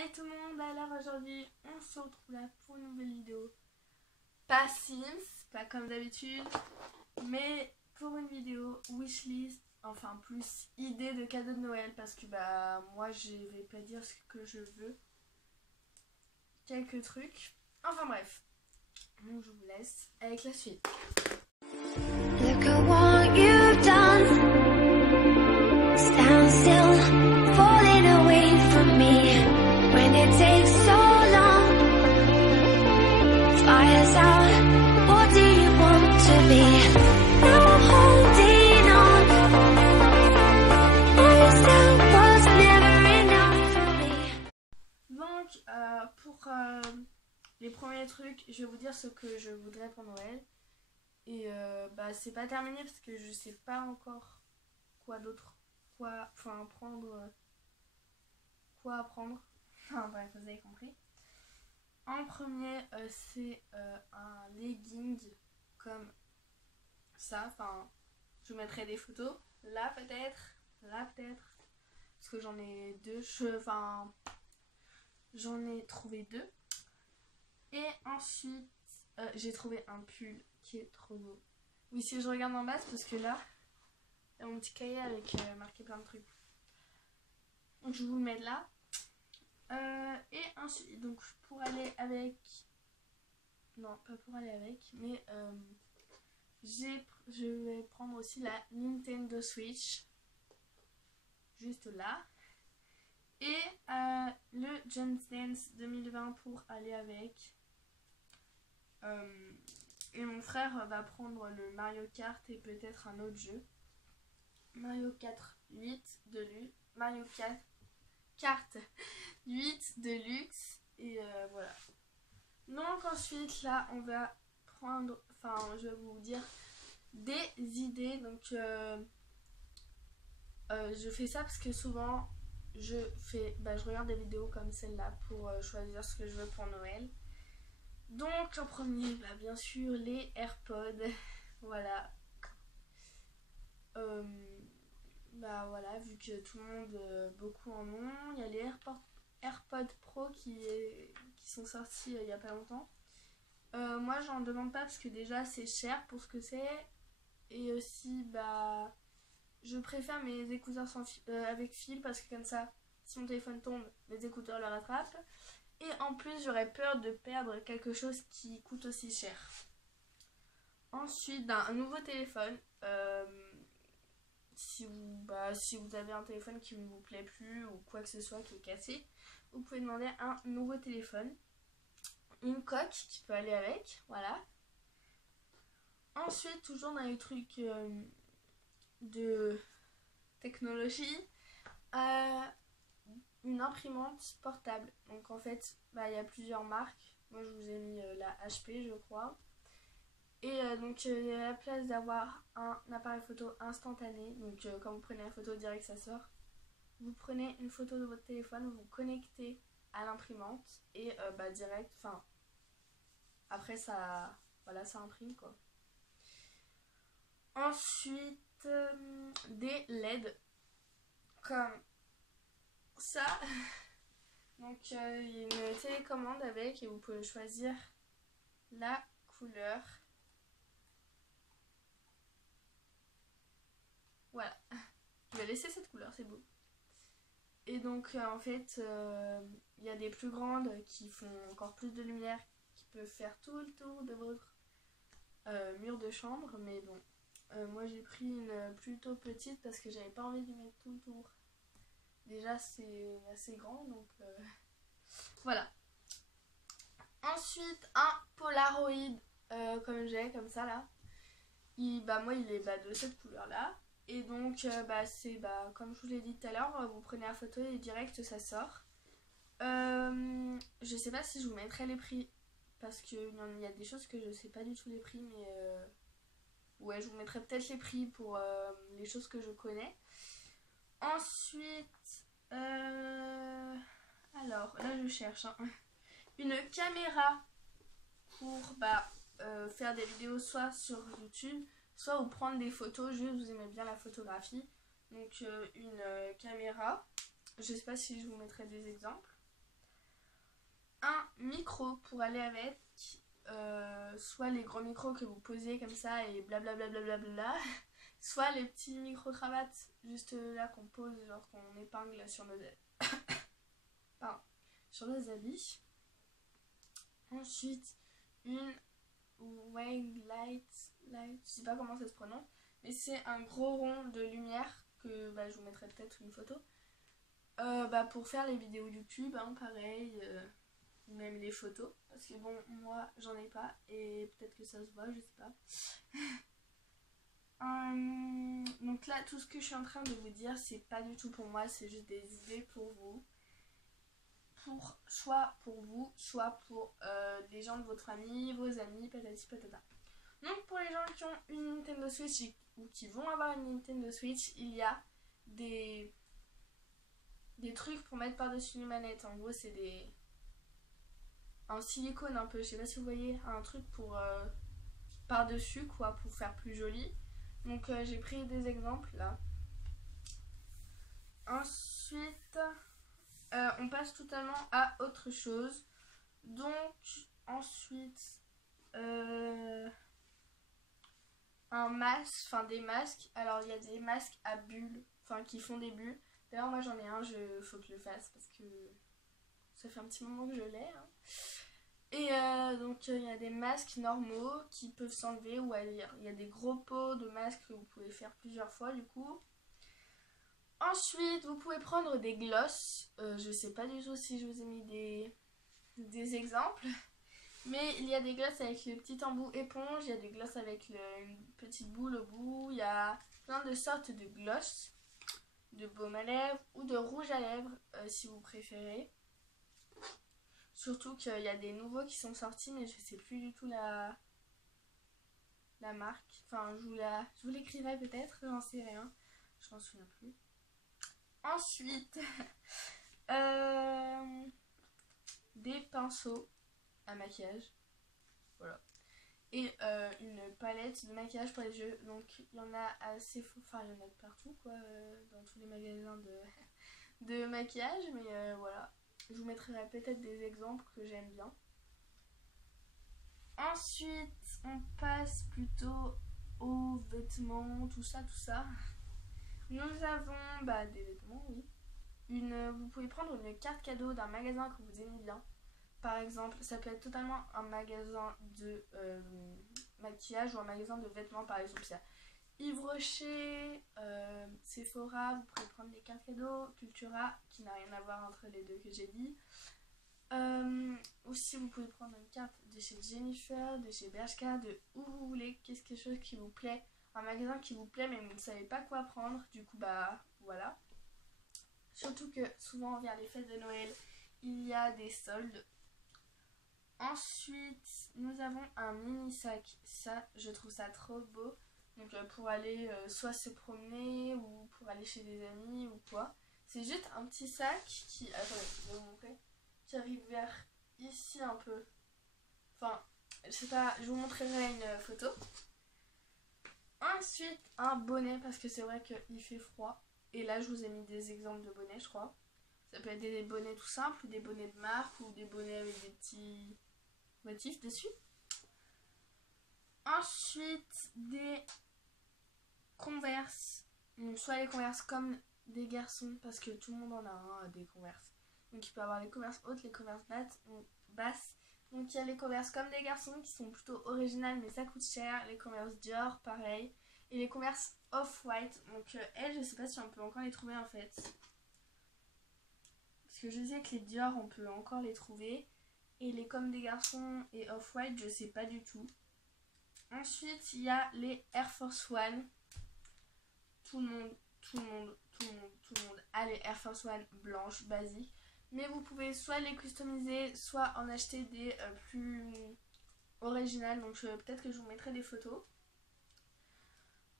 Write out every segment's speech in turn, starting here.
Hey tout le monde, alors aujourd'hui on se retrouve là pour une nouvelle vidéo. Pas Sims, pas comme d'habitude, mais pour une vidéo wishlist, enfin plus idée de cadeaux de Noël parce que moi je vais pas dire ce que je veux. Quelques trucs, enfin bref. Donc je vous laisse avec la suite. Look at what you've done. Stand still, falling away from me. When it takes so long, fire's out. What do you want to be? Now I'm holding on. Myself was never enough for me. Donc pour les premiers trucs, je vais vous dire ce que je voudrais pour Noël. Et c'est pas terminé parce que je sais pas encore quoi d'autre, quoi apprendre. Enfin bref, vous avez compris. En premier, c'est un legging comme ça. Enfin, je vous mettrai des photos. Là peut-être. Parce que j'en ai deux. J'en ai trouvé deux. Et ensuite, j'ai trouvé un pull qui est trop beau. Oui, si je regarde en bas, c'est parce que là, il y a mon petit cahier avec marqué plein de trucs. Donc je vous le mets là. Et ensuite, donc pour aller avec... Non, pas pour aller avec, mais je vais prendre aussi la Nintendo Switch. Juste là. Et le Just Dance 2020 pour aller avec. Et mon frère va prendre le Mario Kart et peut-être un autre jeu. Mario Kart 8 de luxe. Mario Kart 8 de luxe. Et voilà. Donc ensuite là on va prendre. Enfin je vais vous dire des idées. Donc je fais ça parce que souvent je regarde des vidéos comme celle-là pour choisir ce que je veux pour Noël. Donc en premier, bien sûr, les AirPods. Voilà. Voilà, vu que tout le monde, beaucoup en ont. Il y a les AirPods Pro qui sont sortis il y a pas longtemps. Moi, j'en demande pas parce que déjà, c'est cher pour ce que c'est. Et aussi, je préfère mes écouteurs avec fil parce que comme ça, si mon téléphone tombe, mes écouteurs le rattrapent. Et en plus, j'aurais peur de perdre quelque chose qui coûte aussi cher. Ensuite, un nouveau téléphone. Si vous avez un téléphone qui ne vous plaît plus ou quoi que ce soit qui est cassé, vous pouvez demander un nouveau téléphone. Une coque qui peut aller avec, voilà. Ensuite, toujours dans les trucs de technologie, une imprimante portable. Donc en fait, il y a plusieurs marques. Moi, je vous ai mis la HP, je crois. Et donc, il y a la place d'avoir un appareil photo instantané. Donc, quand vous prenez la photo direct, ça sort. Vous prenez une photo de votre téléphone, vous connectez à l'imprimante et direct. Enfin, après ça imprime quoi. Ensuite, des LED comme ça. Donc il y a une télécommande avec et vous pouvez choisir la couleur. Voilà, je vais laisser cette couleur, c'est beau. Et donc en fait il y a des plus grandes qui font encore plus de lumière, qui peuvent faire tout le tour de votre mur de chambre. Mais bon, moi j'ai pris une plutôt petite parce que j'avais pas envie de mettre tout le tour. Déjà c'est assez grand donc voilà. Ensuite un Polaroid comme j'ai comme ça là. Moi il est de cette couleur là. Et donc c'est comme je vous l'ai dit tout à l'heure, vous prenez la photo et direct ça sort. Je sais pas si je vous mettrai les prix parce qu'il y a des choses que je sais pas du tout les prix, mais ouais, je vous mettrai peut-être les prix pour les choses que je connais. Ensuite, alors là je cherche une caméra pour faire des vidéos soit sur YouTube, soit vous prendre des photos, juste vous aimez bien la photographie. Donc une caméra, je sais pas si je vous mettrai des exemples. un micro pour aller avec, soit les gros micros que vous posez comme ça et blablabla, soit les petits micro-cravates juste là qu'on pose, genre qu'on épingle sur nos, pardon, sur nos habits. Ensuite, une wing light, je sais pas comment ça se prononce, mais c'est un gros rond de lumière que je vous mettrai peut-être une photo. Pour faire les vidéos YouTube, hein, pareil, même les photos, parce que bon, moi j'en ai pas et peut-être que ça se voit, je sais pas. Donc là, tout ce que je suis en train de vous dire, c'est pas du tout pour moi, c'est juste des idées pour vous. Soit pour vous, soit pour les gens de votre famille, vos amis, patati patata. Donc pour les gens qui ont une Nintendo Switch ou qui vont avoir une Nintendo Switch, il y a des trucs pour mettre par-dessus les manettes. En gros, c'est en silicone un peu, je sais pas si vous voyez, un truc pour par-dessus quoi, pour faire plus joli. Donc j'ai pris des exemples là. Ensuite, on passe totalement à autre chose. Donc ensuite, un masque, enfin des masques. Alors il y a des masques à bulles, enfin qui font des bulles. D'ailleurs moi j'en ai un, faut que je le fasse parce que ça fait un petit moment que je l'ai. Hein. Et donc il y a des masques normaux qui peuvent s'enlever ou à lire. Il y a des gros pots de masques que vous pouvez faire plusieurs fois du coup. Ensuite vous pouvez prendre des glosses. Je sais pas du tout si je vous ai mis des exemples. Mais il y a des glosses avec le petit embout éponge, il y a des glosses avec une petite boule au bout, il y a plein de sortes de glosses, de baume à lèvres ou de rouge à lèvres si vous préférez. Surtout qu'il y a des nouveaux qui sont sortis mais je sais plus du tout la marque. Enfin je vous l'écrirai peut-être, j'en sais rien, je m'en souviens plus. Ensuite, des pinceaux à maquillage, voilà, et une palette de maquillage pour les yeux. Donc il y en a assez, enfin il y en a de partout quoi, dans tous les magasins de maquillage, mais voilà, je vous mettrai peut-être des exemples que j'aime bien. Ensuite on passe plutôt aux vêtements, tout ça. Nous avons des vêtements, oui. Vous pouvez prendre une carte cadeau d'un magasin que vous aimez bien. Par exemple, ça peut être totalement un magasin de maquillage ou un magasin de vêtements. Par exemple, il y a Yves Rocher, Sephora, vous pouvez prendre des cartes cadeaux, Cultura, qui n'a rien à voir entre les deux que j'ai dit. Aussi, vous pouvez prendre une carte de chez Jennifer, de chez Bershka, de où vous voulez, quelque chose qui vous plaît, un magasin qui vous plaît mais vous ne savez pas quoi prendre, du coup voilà. Surtout que souvent vers les fêtes de Noël, il y a des soldes. Ensuite, nous avons un mini sac. Ça, je trouve ça trop beau. Donc pour aller soit se promener ou pour aller chez des amis ou quoi. C'est juste un petit sac qui... Attendez, je vais vous montrer. Qui arrive vers ici un peu. Enfin, je sais pas, je vous montrerai une photo. Ensuite, un bonnet parce que c'est vrai qu'il fait froid. Et là, je vous ai mis des exemples de bonnets, je crois. Ça peut être des bonnets tout simples, ou des bonnets de marque, ou des bonnets avec des petits motifs dessus. Ensuite, des Converse. Donc, soit les Converse comme des garçons, parce que tout le monde en a un, des Converse. Donc, il peut y avoir les Converse hautes, les Converse basses. Donc, il y a les Converse comme des garçons qui sont plutôt originales, mais ça coûte cher. Les Converse Dior, pareil. Et les Converse Off-White. Donc, elles, je sais pas si on peut encore les trouver en fait. Parce que je sais que les Dior, on peut encore les trouver. Et les comme des garçons et Off-White, je sais pas du tout. Ensuite, il y a les Air Force One. Tout le monde a les Air Force One blanches, basiques. Mais vous pouvez soit les customiser, soit en acheter des plus originales. Donc peut-être que je vous mettrai des photos.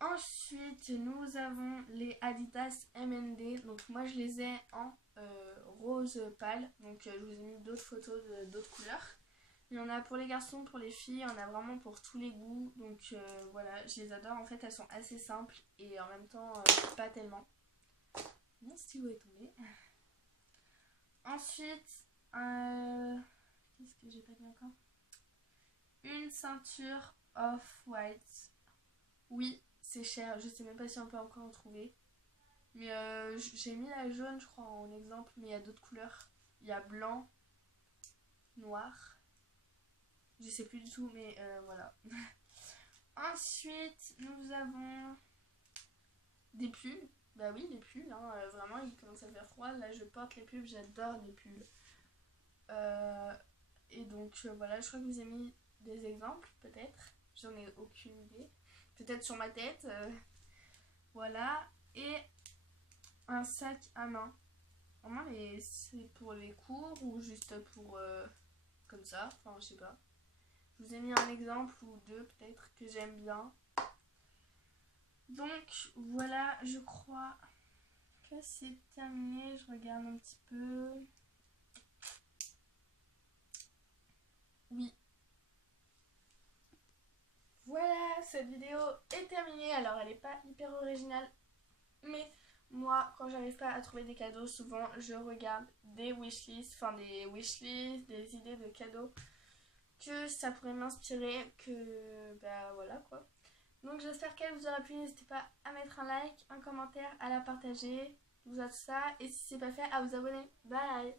Ensuite, nous avons les Adidas MND. Donc moi, je les ai en rose pâle. Donc je vous ai mis d'autres photos d'autres couleurs. Il y en a pour les garçons, pour les filles, il y en a vraiment pour tous les goûts. Donc voilà, je les adore. En fait, elles sont assez simples et en même temps pas tellement. Mon stylo est tombé. Ensuite, Qu'est-ce que j'ai pas mis encore? Une ceinture off-white. Oui, c'est cher. Je sais même pas si on peut encore en trouver. Mais j'ai mis la jaune, je crois, en exemple. Mais il y a d'autres couleurs. Il y a blanc, noir. Je sais plus du tout, mais voilà. Ensuite, nous avons des pulls. Bah oui, les pulls, hein, vraiment, il commence à faire froid. Là, je porte les pulls, j'adore les pulls. Et donc, voilà, je crois que je vous ai mis des exemples, peut-être. J'en ai aucune idée. Peut-être sur ma tête. Voilà. Et un sac à main. Vraiment, c'est pour les cours ou juste pour... comme ça. Enfin, je sais pas. Je vous ai mis un exemple ou deux, peut-être, que j'aime bien. Donc voilà, je crois que c'est terminé. Je regarde un petit peu. Oui. Voilà, cette vidéo est terminée. Alors elle n'est pas hyper originale. Mais moi, quand j'arrive pas à trouver des cadeaux, souvent je regarde des wishlists. Enfin des wishlists, des idées de cadeaux. Que ça pourrait m'inspirer. Que bah voilà quoi. Donc j'espère qu'elle vous aura plu, n'hésitez pas à mettre un like, un commentaire, à la partager, tout ça, et si c'est pas fait, à vous abonner. Bye!